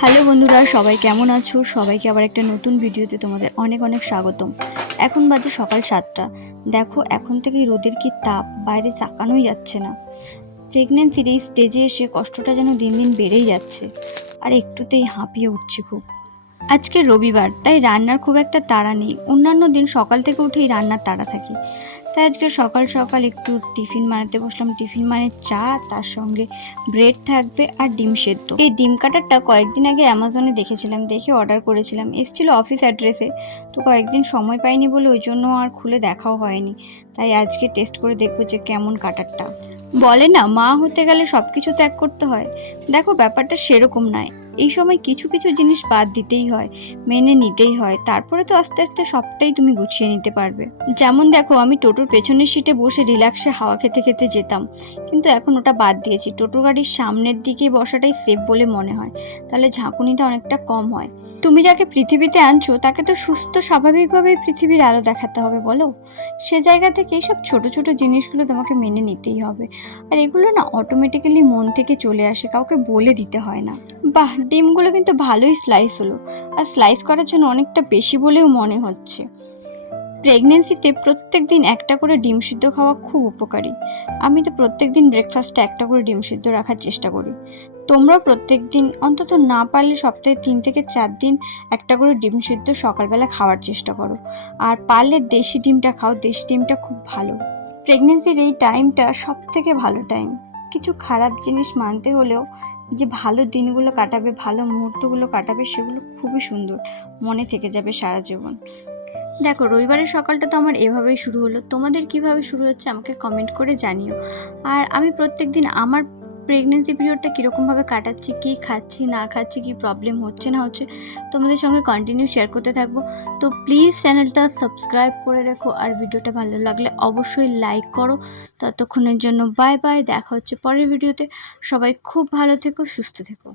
Hello বন্ধুরা, সবাই কেমন আছো? সবাইকে আবার একটা নতুন ভিডিওতে তোমাদের অনেক অনেক স্বাগতম। এখন বাজে সকাল 7টা। দেখো এখন থেকেই রোদের কি তাপ, বাইরে তাকানোই যাচ্ছে না। প্রেগনেন্সির এই স্টেজে এসে কষ্টটা যেন দিন দিন বেড়েই যাচ্ছে, আর একটুতেই হাঁপিয়ে উঠছি খুব। আজকে রবিবার, তাই রান্নার খুব একটা তাড়া নেই। অন্যান্য দিন সকাল থেকে উঠেই রান্নার তাড়া থাকে। তাই আজকে সকাল সকাল একটু টিফিন বানাতে বসলাম। টিফিন মানে চা, তার সঙ্গে ব্রেড থাকবে আর ডিম সেদ্ধ। এই ডিম কাটারটা কয়েকদিন আগে অ্যামাজনে দেখেছিলাম, দেখে অর্ডার করেছিলাম। এসেছিল অফিস অ্যাড্রেসে, তো কয়েকদিন সময় পাইনি বলে ওই জন্য আর খুলে দেখাও হয়নি। তাই আজকে টেস্ট করে দেখবো যে কেমন কাটারটা। বলে না, মা হতে গেলে সব কিছু ত্যাগ করতে হয়। দেখো ব্যাপারটা সেরকম নয়। এই সময় কিছু কিছু জিনিস বাদ দিতেই হয়, মেনে নিতেই হয়। তারপরে তো আস্তে আস্তে সবটাই তুমি গুছিয়ে নিতে পারবে। যেমন দেখো, আমি টোটোর পেছনের সিটে বসে রিল্যাক্সে হাওয়া খেতে খেতে যেতাম, কিন্তু এখন ওটা বাদ দিয়েছি। টোটো গাড়ির সামনের দিকে বসাটাই সেফ বলে মনে হয়, তাহলে ঝাঁকুনিটা অনেকটা কম হয়। তুমি যাকে পৃথিবীতে আনছো তাকে তো সুস্থ স্বাভাবিকভাবেই পৃথিবীর আলো দেখাতে হবে, বলো? সে জায়গা থেকে এইসব ছোট ছোট জিনিসগুলো তোমাকে মেনে নিতেই হবে। আর এগুলো না অটোমেটিক্যালি মন থেকে চলে আসে, কাউকে বলে দিতে হয় না। বাহ, ডিমগুলো কিন্তু ভালোই স্লাইস হলো, আর স্লাইস করার জন্য অনেকটা বেশি বলেও মনে হচ্ছে। প্রেগনেন্সিতে প্রত্যেক দিন একটা করে ডিম সিদ্ধ খাওয়া খুব উপকারী। আমি তো প্রত্যেক দিন ব্রেকফাস্টে একটা করে ডিম সিদ্ধ রাখার চেষ্টা করি। তোমরাও প্রত্যেক দিন, অন্তত না পারলে সপ্তাহে 3 থেকে 4 দিন একটা করে ডিম সিদ্ধ সকালবেলা খাওয়ার চেষ্টা করো। আর পারলে দেশি ডিমটা খাও, দেশি ডিমটা খুব ভালো। প্রেগনেন্সির এই টাইমটা সব থেকে ভালো টাইম। কিছু খারাপ জিনিস মানতে হলেও যে ভালো দিনগুলো কাটাবে, ভালো মুহূর্তগুলো কাটাবে, সেগুলো খুবই সুন্দর, মনে থেকে যাবে সারা জীবন। দেখো, রবিবারের সকালটা তো আমার এভাবেই শুরু হলো। তোমাদের কিভাবে শুরু হচ্ছে আমাকে কমেন্ট করে জানিও। আর আমি প্রত্যেকদিন আমার প্রেগনেন্সি পিরিয়ডটা কীরকমভাবে কাটাচ্ছি, কী খাচ্ছি না খাচ্ছি, কী প্রবলেম হচ্ছে না হচ্ছে, তোমাদের সঙ্গে কন্টিনিউ শেয়ার করতে থাকবো। তো প্লিজ চ্যানেলটা সাবস্ক্রাইব করে রেখো, আর ভিডিওটা ভালো লাগলে অবশ্যই লাইক করো। ততক্ষণের জন্য বাই বাই, দেখা হচ্ছে পরের ভিডিওতে। সবাই খুব ভালো থেকো, সুস্থ থেকো।